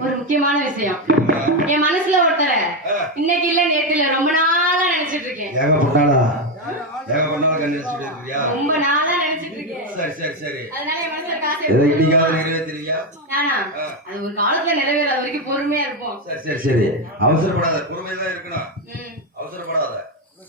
ஒரு முக்கியமான விஷயம். என் மனசுல ஒருத்தர இன்னைக்கு இல்ல நேற்று ரொம்ப நாளா நினைச்சிட்டு இருக்கேன். ரொம்ப நாளா நினைச்சிட்டு இருக்கேன். சரி சரி சரி. அதனால என் மனசுல ஒரு காலத்துல நிறைவேற வரைக்கும் பொறுமையா இருப்போம். சரி சரி சரி. அவசரப்படாத. பொறுமையா இருக்கணும். அவசரப்படாத.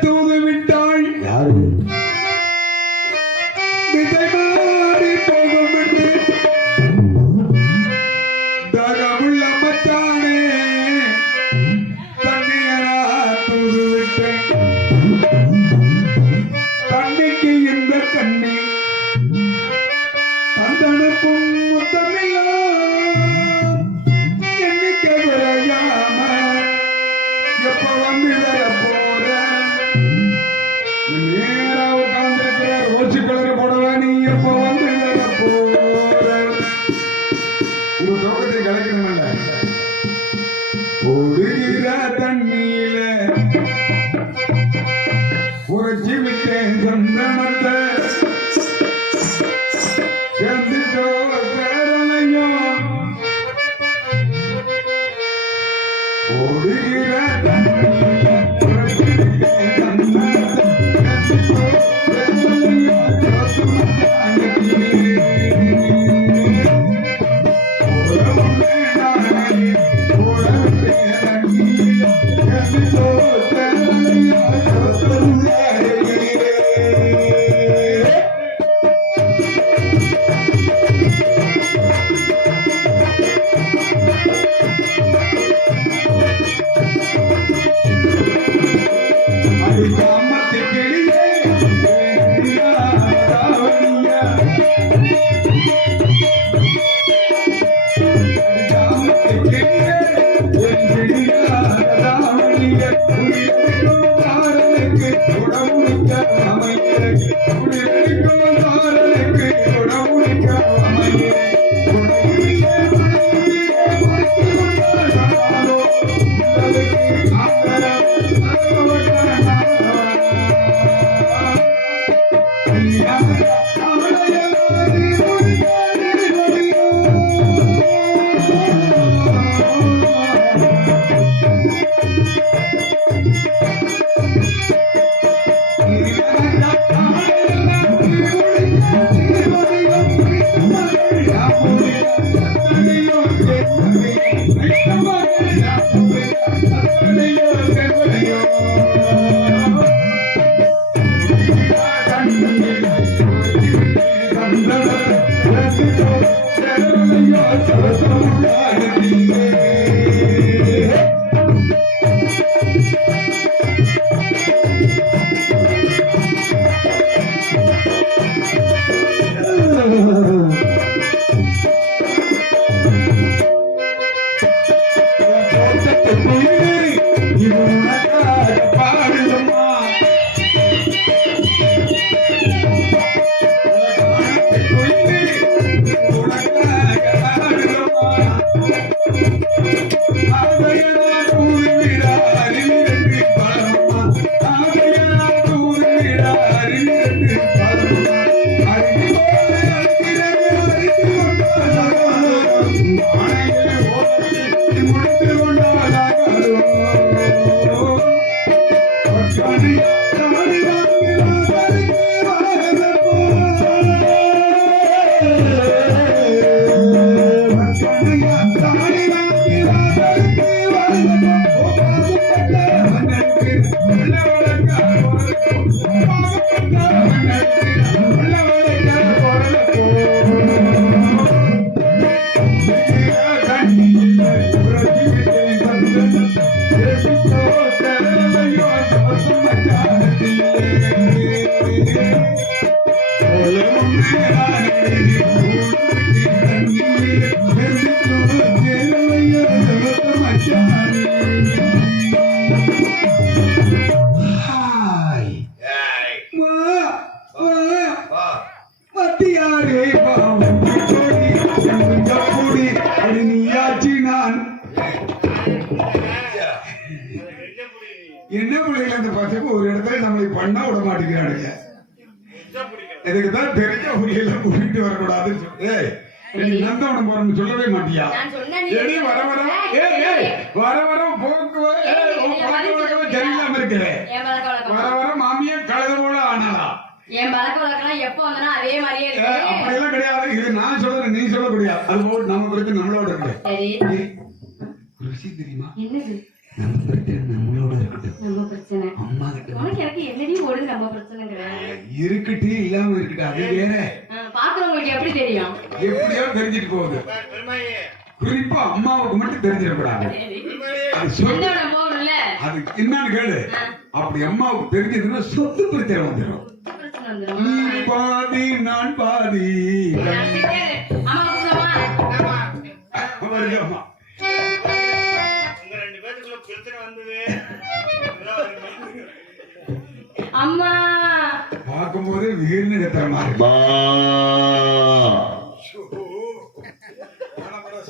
தூது விட்டாள் யாரு? என்ன பிள்ளைகள் அந்த பசங்க ஒரு இடத்துல நம்மளை பண்ண விட மாட்டேங்கிறானுங்க. இதுக்கு தான் தெரிஞ்ச புரியல கூட்டிட்டு வரக்கூடாதுன்னு சொல்லி. ஏய், நீ நந்தவனம் போறோம்னு சொல்லவே மாட்டியா? ஏடி வர வர. வர வர போக்கு சரியில்லாம வழக்கம்? வர வர மாமியா கழுத போல ஆனாளா? என் பழக்க வழக்கம்லாம் எப்போ வந்தனா அதே மாதிரியே ஏய், இருக்கு. அப்படியெல்லாம் கிடையாது. இது நான் சொல்றேன் நீ சொல்ல முடியாது அது நம்ம பிரச்சனை நம்மளோட இருக்கு. தெரியுமா? என்னது? நம்ம பிரச்சனை நம்மளோட இருக்கட்டும் நம்ம பிரச்சனை. அம்மா கிட்ட உனக்கு எனக்கு என்னடி ஓடுது நம்ம பிரச்சனைங்கிற இருக்கட்டு இல்லாம இருக்கட்டு அது வேற. பாக்குறவங்களுக்கு எப்படி தெரியும்? எப்படியோ தெரிஞ்சிட்டு போகுது. குறிப்பா அம்மாவுக்கு மட்டும் தெரிஞ்சிடக்கூடாது. அது என்னன்னு கேளு. அப்படி அம்மாவுக்கு தெரிஞ்சதுன்னா சொத்து பிரச்சனை வந்துடும் பாதி நான் பாதி. கத்துற மாதிரி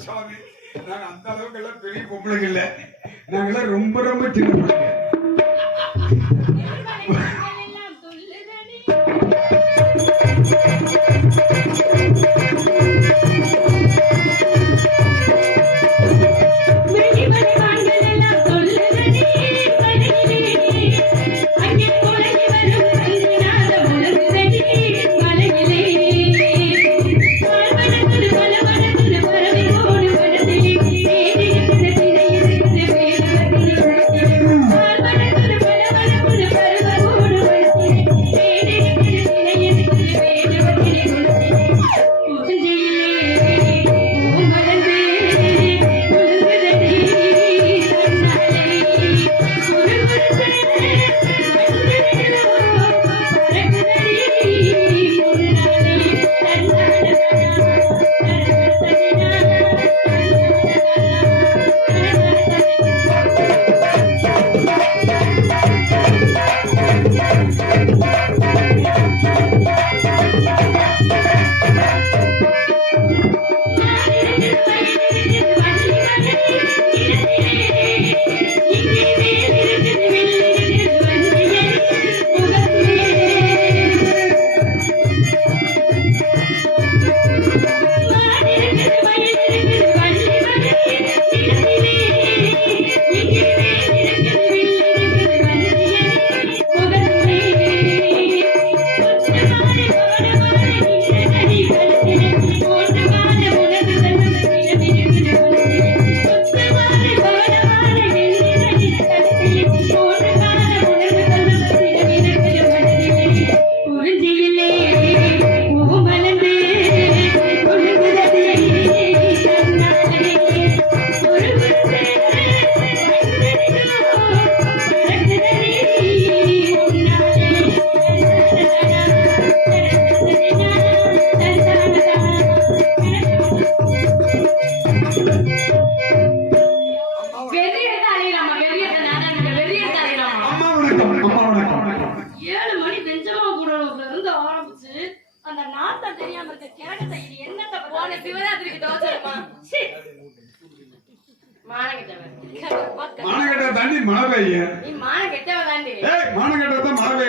சாமி நாங்க அந்த அளவுக்கு எல்லாம் பெரிய பொம்பளைங்க இல்ல. நாங்கெல்லாம் ரொம்ப ரொம்ப சின்ன பிள்ளைங்க அந்த நாத்தா தெரியாம இருக்க கேட்ட தயிர் என்னத்த போன சிவராத்திரிக்கு தோசைமா மானகட்ட தாண்டி ஏய் தான் மழை பெய்ய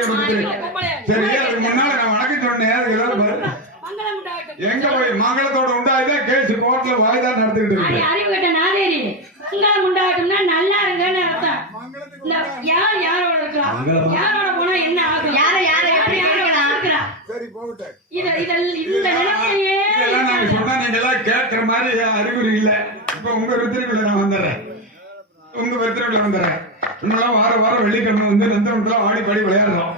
கொடுத்துட்டு சரி அதுக்கு முன்னால நான் வணக்கம் சொன்னேன் அதுக்கு எங்க போய் மங்களத்தோட உண்டாயிதான் கேஸ் கோர்ட்ல வாய்தான் நடத்திட்டு அடி இருக்கு அறிவு கட்ட நாதேரி. மங்களம் உண்டாகட்டும்னா நல்லா இருங்கன்னு அர்த்தம். யார் யாரோட இருக்கலாம்? யாரோட போனா என்ன ஆகும்? யார யார? சரி போகட்டும். இதெல்லாம் நாங்க சொன்னா நீங்க எல்லாம் கேட்கிற மாதிரி அறிகுறி இல்ல. இப்ப உங்க விருத்திரிக்குள்ள நான் வந்துடுறேன். உங்க விருத்திரிக்குள்ள வந்துடுறேன். இன்னும் வாரம் வாரம் வெள்ளிக்கிழமை வந்து நந்தவனத்துல ஆடி பாடி விளையாடுறோம்.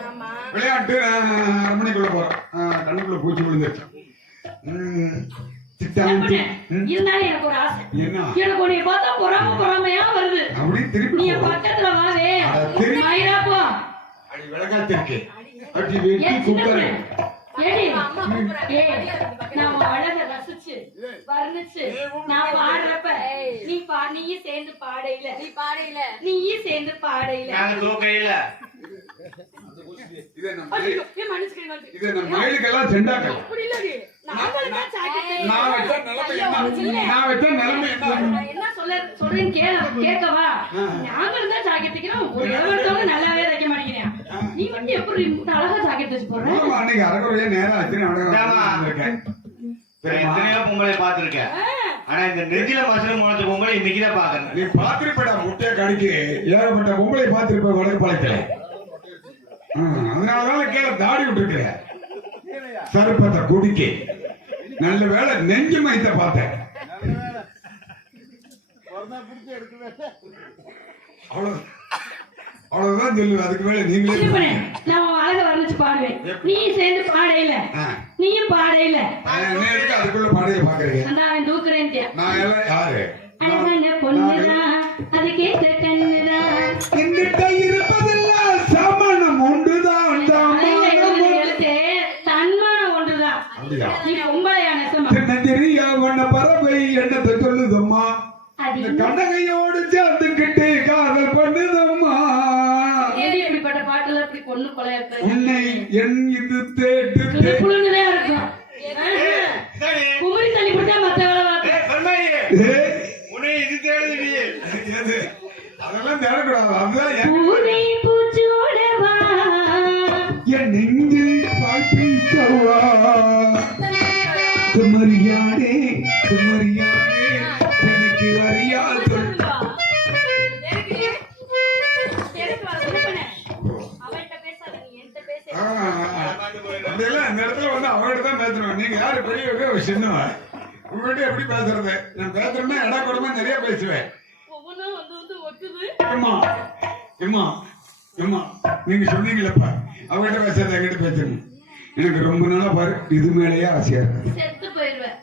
விளையாட்டு நான் அரமனைக்குள்ள போறோம். ஆஹ், கண்ணுக்குள்ள பூச்சி விழுந்துருச்சு. இருந்தாலும் எனக்கு ஒரு ஆசை. என்ன? எனக்கு உன்னை பார்த்தா பொறாம பொறாமையா வருது. நீ பக்கத்துல வாவே விளக்காத்திருக்கு அடி வெட்டி பொண்ணு? ஏடி? நான் அழகை ரசிச்சு வர்ணிச்சு நான் பாடுறப்ப நீ பா நீயும் சேர்ந்து பாடையில. நீ பாடையில. நீயும் சேர்ந்து பாடையில. நாங்க தோக்கையில. மயிலுக்கெல்லாம் சாக்கிட்டு- நான் வச்ச நிலைமை நான் வச்ச நிலைமை என்ன? நான் என்ன? சொல்ல சொல்றேன்னு கேள- கேட்கவா? நாங்களும் தான் jacket தைக்கிறோம். ஒரு எவ்வளவு நல்லாவே தைக்க மாட்டேங்கிறேன். நீ மட்டும் எப்படி இப்படி அழகா jacket தைச்சு போடுற? ஆமா, அன்னைக்கு அரைக்குறையா நேரம் ஆச்சு. நான் ஆமா. வந்திருக்கேன் நான் எத்தனையோ பொம்பளை பார்த்திருக்கேன் ஆனா இந்த நெஞ்சில மசூல் முளைச்ச பொம்பளை இன்னைக்கு தான் பாக்குறேன் நீ பாத்திருப்படா முட்டைய கடிக்கு ஏகப்பட்ட பொம்பளை பார்த்திருப்ப உனக்கு பழக்கல. அதனாலதான் கீழே தாடி விட்டுருக்க சருப்பத்தை குடிக்க. நல்ல வேளை நெஞ்சு மைத்த பார்த்தேன். அவ்வளவு அவ்வளவுதான் சொல்லு அதுக்கு மேல நீங்களே நான் அழகை வர்ணிச்சு பாடுவேன். நீ சேர்ந்து பாடையில. நீயும் பாடையில நான் அதுக்குள்ள பாடைய பாக்குறீங்க அந்த அவன் தூக்குறேன் நான் எல்லாம் யாரு? அழகான பொண்ணுதான் அது கேட்ட கண்ணுதான் என்கிட்ட நெசமா தென்னஞ்செரியா வண்ண பறவை என்னத்தை சொல்லுதம்மா? இந்த கண்ணகையோடு சேர்ந்துக்கிட்டு காதல் பண்ணுதம்மா. உன்னை என் இது தேட்டு குமரி தள்ளி கொடுத்தா மத்த உன்னை இது தேடுதுடி. எது? அதெல்லாம் தேடக்கூடாது. அதுதான் சின்னவன் உங்ககிட்ட எப்படி பேசுறது? நான் பேசுறேன்னா இட குடமா நிறைய பேசுவேன். நீங்க சொன்னீங்களப்பா அவகிட்ட பேசுறது என்கிட்ட பேசணும் எனக்கு ரொம்ப நாளா பாரு இது மேலேயே ஆசையா இருக்கு. செத்து போயிருவேன்.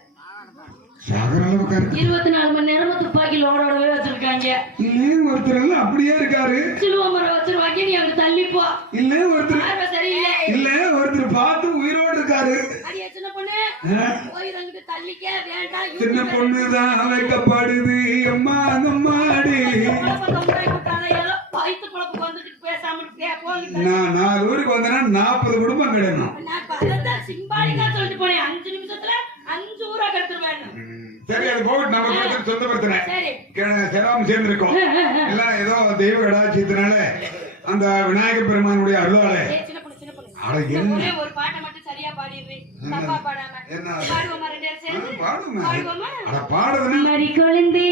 சாகர அளவுக்கு இருபத்தி நாலு மணி நேரமும் துப்பாக்கி லோடோடவே வச்சிருக்காங்க. இல்ல ஒருத்தர் எல்லாம் அப்படியே இருக்காரு. சிலுவ மரம் வச்சிருவாங்க நீ அங்க தள்ளிப்போ இல்ல ஒருத்தர் பார்வை சரியில்லை இல்ல ஒருத்தர் பார்த்து உயிரோடு இருக்காரு அடியே சின்ன பொண்ணு ஆ? போய் அங்கிட்டு தள்ளிக்க வேண்டாம் சின்ன பொண்ணுதான் வைக்கப்படுது அம்மா அம்மாடி. நான் நாலு ஊருக்கு வந்தேன்னா நாற்பது குடும்பம் கிடைக்கணும் சரி அது போகட்டும். நம்ம சொந்த பிரச்சனை. சரி. செலாம சேர்ந்திருக்கோம். எல்லாம் ஏதோ தெய்வ கடாட்சியத்தினால அந்த விநாயகர் பெருமானுடைய அருளால. அட என்ன? சரியா பாடிடுறேன் தப்பா பாடாம. என்ன? பாடுவோமா ரெண்டு பேரும் சேர்ந்து? பாடுவோமா. அட பாடுதுன்னா? மறி கொழுந்தே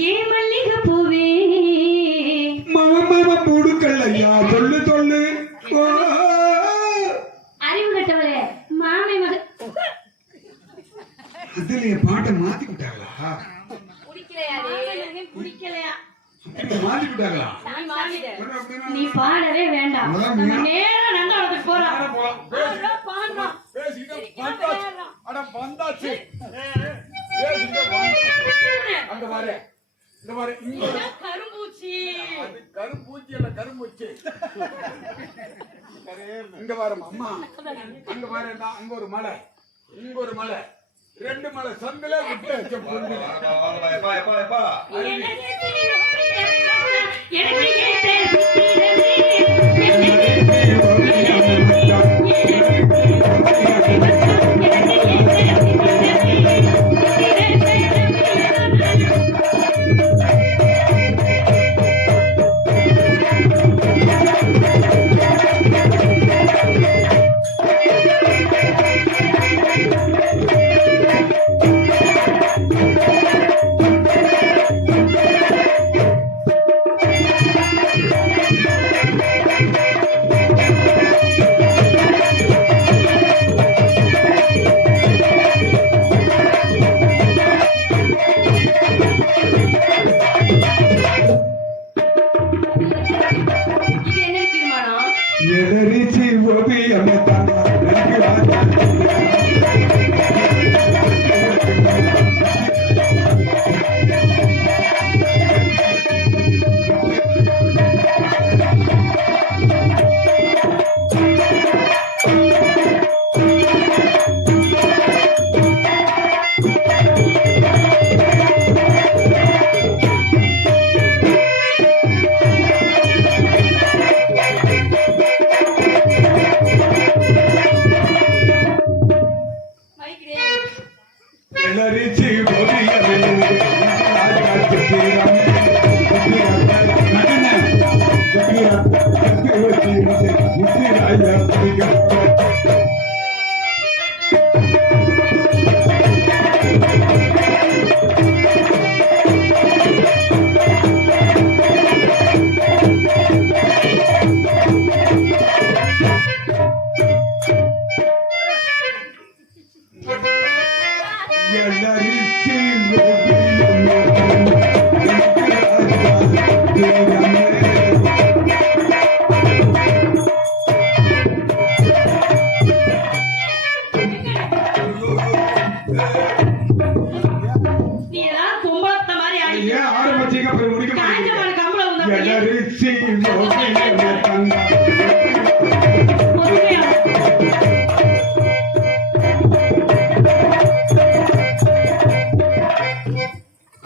ஏ மல்லிகை பூவே. மம மம புடுக்கல் ஐயா சொல்லு சொல்லு. ஓ. அறிவு கட்டவளே மாமை மக அதுல என் பாட்டை மாத்தி விட்டாங்களா குடிக்கலையா குடிக்கலையா? நீ பாடவே வேண்டாம் நம்ம நேரா நந்தவனத்துக்கு போறோம். அட வந்தாச்சு. பாரு. பாரு. இங்க பாரு. இதான் கரும்பூச்சி அது கரும்பூச்சி இல்ல கரும்பூச்சி. இங்க பாரும்மா, அம்மா. அங்க பாரு, அங்க ஒரு மலை இங்க ஒரு மலை ரெண்டு மலை சந்தில விட்டு வச்ச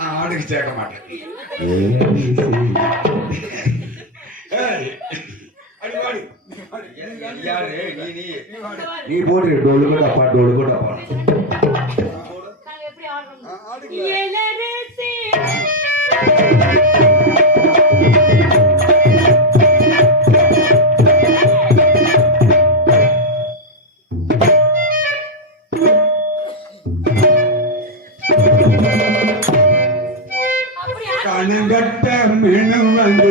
ஆடுக்கு சேர்க்க மாட்டேன். நீ நீ. நீ போடு டொல்லு கூட அப்பா டொல்லு கூட அப்பா. கணங்கட்ட மீனு வந்து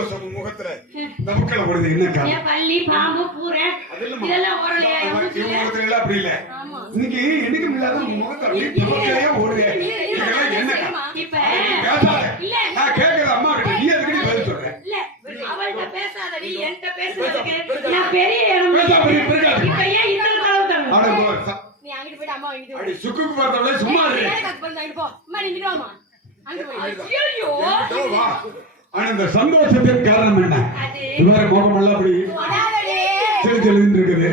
சந்தோஷம் முகத்துல நமக்கள பொழுது என்ன காரணம் பள்ளி பாம்பு பூரை இதெல்லாம் ஓடலையா என் இவன் மூச்சுல? முகத்துல எல்லாம் அப்படி இல்ல. இன்னைக்கு என்னைக்கும் இல்லாத முகத்தை அப்படியே நமக்கையே ஓடுதே இதெல்லாம் பேசாத இல்ல. நான் கேட்கறது அம்மா கிட்ட நீ பதில் சொல்ற என்கிட்ட பேசுறதுக்கு நான் பெரிய இடம். இப்ப ஏன் இந்த நீ அங்கிட்டு போயிட்டு அம்மா வாங்கிட்டு அடி சுக்குக்கு பார்த்தவளே சும்மா இரு அம்மா நீ இங்கிட்டு வாமா அங்கிட்டு போய் ஐயோ இதோ வா. ஆனா இந்த சந்தோஷத்திற்கு காரணம் என்ன? அது இவர முகமெல்லாம் அப்படி கொடாதடி சிலு சிலுன்னு இருக்குது.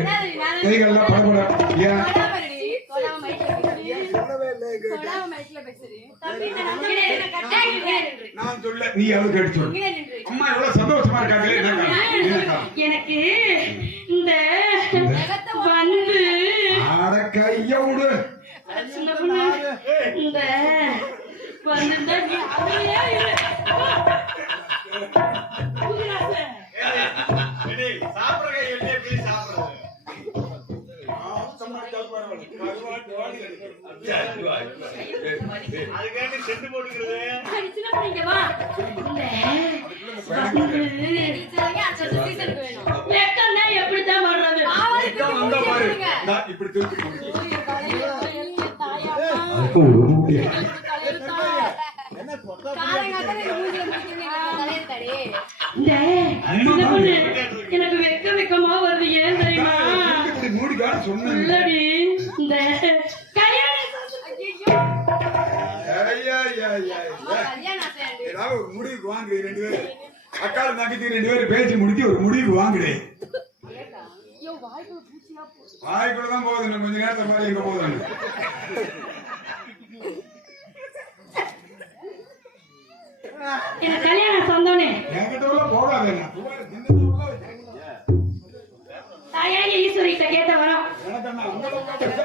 கைகள்லாம் படபட ஏன்? நான் சொல்ல நீ எவ்வளவு கேட்டு சொல்லு அம்மா எவ்வளவு சந்தோஷமா இருக்காங்களே? எனக்கு அதுக்கு எனக்கு வெக்க வெக்கமா வருது ஏன் தெரியுமா இல்லடி இந்த ஏதாவது ஒரு முடிவுக்கு ரெண்டு பேரும் அக்கால நகத்தி ரெண்டு பேரும் பேசி முடிச்சு ஒரு முடிவுக்கு தான் போகுது கொஞ்ச நேரத்தை மாதிரி எங்க போகுது எனக்கு கல்யாணம் சொந்தோனே என்கிட்ட உள்ள போகாது என்ன துவார வச்சு. தாயாய ஈஸ்வரி கிட்ட கேட்ட வரோம். எனக்கு என்ன அங்க உட்கார்ந்து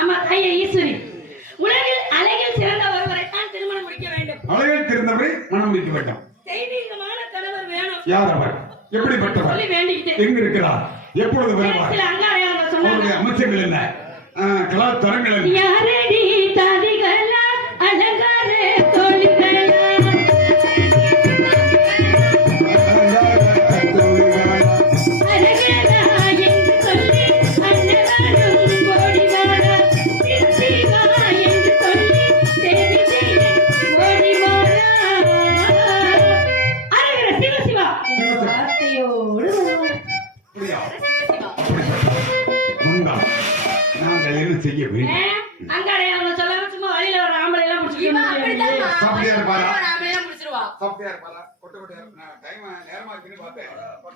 ஆமா தாய ஈஸ்வரி. உலகில் அழகில் சிறந்த ஒருவரை தான் திருமணம் முடிக்க வேண்டும். அழகில் திருந்தவரை மனம் முடிக்க வேண்டாம். தெய்வீகமான கணவர் வேணும். யார் அவர்? எப்படிப்பட்டவர்? சொல்லி வேண்டிக்கிட்டு. எங்க இருக்கிறார் எப்பொழுது வருவார்? சில அங்காரையாளர்கள் அவருடைய சொன்னாங்க. அமைச்சர்கள் என்ன? கலாச்சாரங்கள் யாரடி தாதிகளா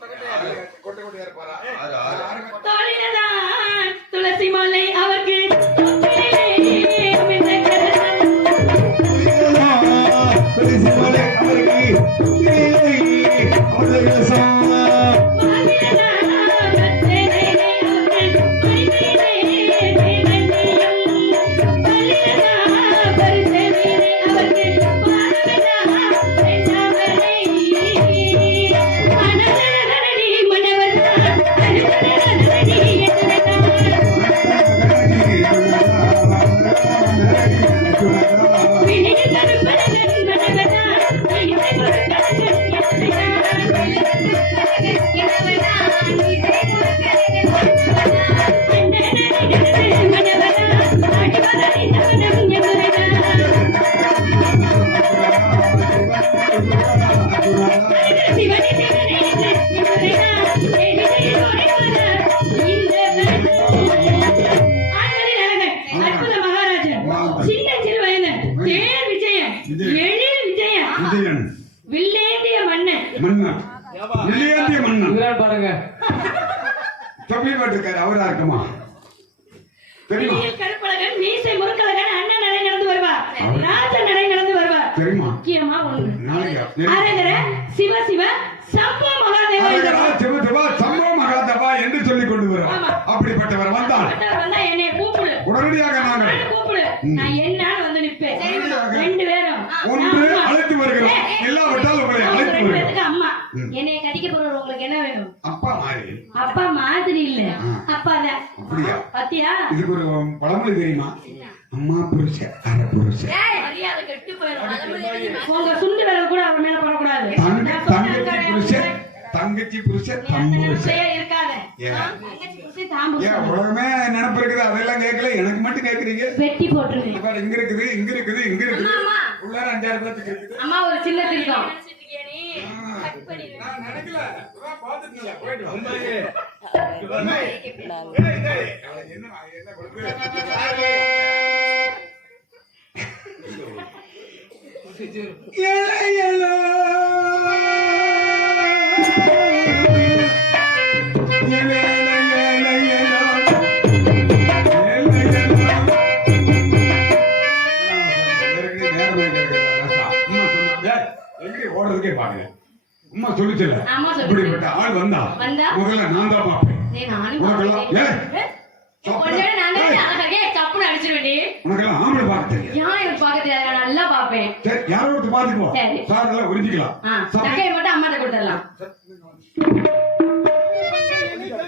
ಕೊಟ್ಟಿದ್ದೀನಿ தொப்பி போட்டிருக்காரு அவரா இருக்குமா தெரியுமா? கருப்பழகன் மீசை முறுக்கழகன் அண்ணன் நடை நடந்து வருவார். ராஜன் நடை நடந்து வருவார். தெரியுமா? முக்கியமா ஒண்ணு. அரகர சிவ சிவ சம்போ மகாதேவா சம்பவ மகாதபா என்று சொல்லிக் கொண்டு ஆமா. அப்படிப்பட்டவர் வந்தால்? வந்தா என்னைய கூப்பிடு. உடனடியாக நாங்கள் கூப்பிடு. நான் என்னான்னு வந்து சரிம்மா. ரெண்டு பேரும். ஒன்று. அழைத்து வருகிறோம். இல்லாவிட்டால் உங்களை அழைத்து வருகிறோம். அம்மா. ம். என்னைய கடிக்க போறவர் உங்களுக்கு என்ன வேணும்? அப்பா மாதிரி. அப்பா மாதிரி இல்ல. அப்படியா? பாத்தியா? இதுக்கு ஒரு பழமொழி தெரியுமா? அம்மா புருஷ அரை புருஷ. உங்க சுண்டு கூட அவர் மேல போடக்கூடாது. தங்கச்சி புருஷ. தங்கச்சி புருஷ இருக்காத. உலகமே நினைப்பு இருக்குது. அதெல்லாம் கேட்கல. எனக்கு மட்டும் கேக்குறீங்க வெட்டி போட்டுருங்க. இங்க இருக்குது இங்க இருக்குது இங்க இருக்குது. உள்ளார அஞ்சாறு பேத்துக்கு இருக்குது அம்மா ஒரு சின்ன திருக்கம் நான் நினைக்கல. இதான் பாத்துட்டீங்களா போயிட்டு வா. ஏய், ஏய், என்னம்மா, என்ன கொடுக்கு? ஏலே, ஏலே. ஏலே, ஏலே, ஏலே, பாருங்க. அம்மா சொல்லிச்சல. இப்படிப்பட்ட ஆள் வந்தா? முதல்ல நான் தான் நானும் உனக்கெல்லாம் ஆம்பளை பார்க்க தெரியும் நல்லா பார்ப்பேன். சரி யாரோ பாத்துக்குவோம் சரி. மட்டும் அம்மாட்ட கொடுத்துடலாம்.